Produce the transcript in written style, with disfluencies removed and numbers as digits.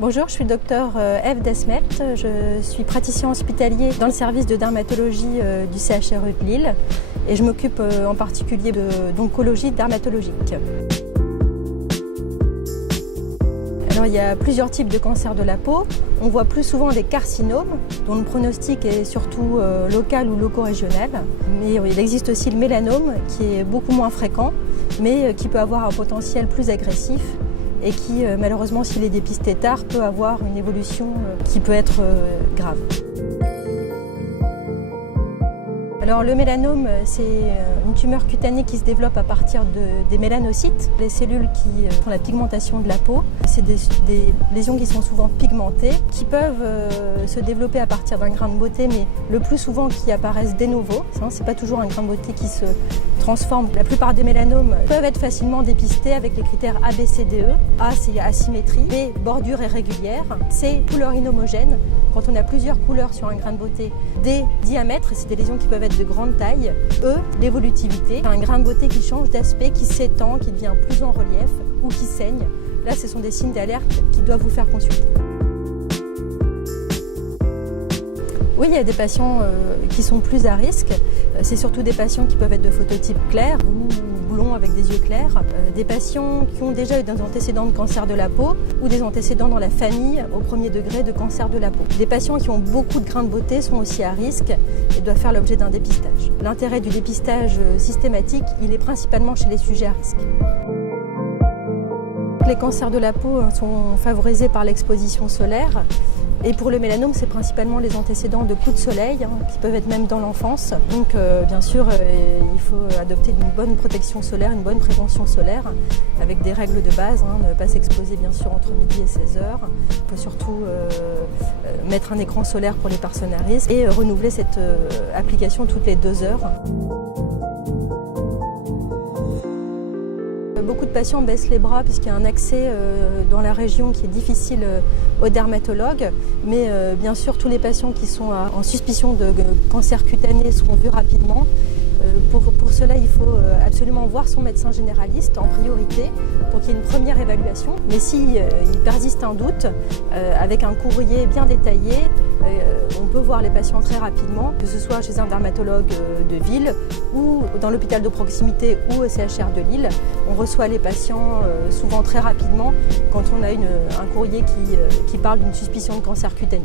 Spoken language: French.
Bonjour, je suis le docteur Eve Desmelt. Je suis praticien hospitalier dans le service de dermatologie du CHRU de Lille et je m'occupe en particulier d'oncologie dermatologique. Alors, il y a plusieurs types de cancers de la peau. On voit plus souvent des carcinomes dont le pronostic est surtout local ou loco-régional. Mais il existe aussi le mélanome qui est beaucoup moins fréquent mais qui peut avoir un potentiel plus agressif et qui, malheureusement, s'il est dépisté tard, peut avoir une évolution qui peut être grave. Alors, le mélanome, c'est une tumeur cutanée qui se développe à partir des mélanocytes, les cellules qui font la pigmentation de la peau. C'est des lésions qui sont souvent pigmentées, qui peuvent se développer à partir d'un grain de beauté, mais le plus souvent qui apparaissent de novo. C'est pas toujours un grain de beauté qui se transforme. La plupart des mélanomes peuvent être facilement dépistés avec les critères A, B, C, D, E. A, c'est asymétrie. B, bordure irrégulière. C, couleur inhomogène. Quand on a plusieurs couleurs sur un grain de beauté. D, diamètre, c'est des lésions qui peuvent être de grande taille. E, l'évolutivité, un grain de beauté qui change d'aspect, qui s'étend, qui devient plus en relief ou qui saigne. Là, ce sont des signes d'alerte qui doivent vous faire consulter. Oui, il y a des patients qui sont plus à risque. C'est surtout des patients qui peuvent être de phototype clair ou blond avec des yeux clairs. Des patients qui ont déjà eu des antécédents de cancer de la peau ou des antécédents dans la famille au premier degré de cancer de la peau. Des patients qui ont beaucoup de grains de beauté sont aussi à risque et doivent faire l'objet d'un dépistage. L'intérêt du dépistage systématique, il est principalement chez les sujets à risque. Les cancers de la peau sont favorisés par l'exposition solaire. Et pour le mélanome, c'est principalement les antécédents de coups de soleil, qui peuvent être même dans l'enfance. Donc bien sûr, il faut adopter une bonne protection solaire, une bonne prévention solaire, avec des règles de base, ne pas s'exposer bien sûr entre midi et 16 heures. Il faut surtout mettre un écran solaire pour les personnes à risque et renouveler cette application toutes les 2 heures. Beaucoup de patients baissent les bras puisqu'il y a un accès dans la région qui est difficile aux dermatologues. Mais bien sûr, tous les patients qui sont en suspicion de cancer cutané seront vus rapidement. Pour cela, il faut absolument voir son médecin généraliste en priorité pour qu'il y ait une première évaluation. Mais s'il persiste un doute, avec un courrier bien détaillé, on peut voir les patients très rapidement, que ce soit chez un dermatologue de ville ou dans l'hôpital de proximité ou au CHR de Lille. On reçoit les patients souvent très rapidement quand on a un courrier qui parle d'une suspicion de cancer cutané.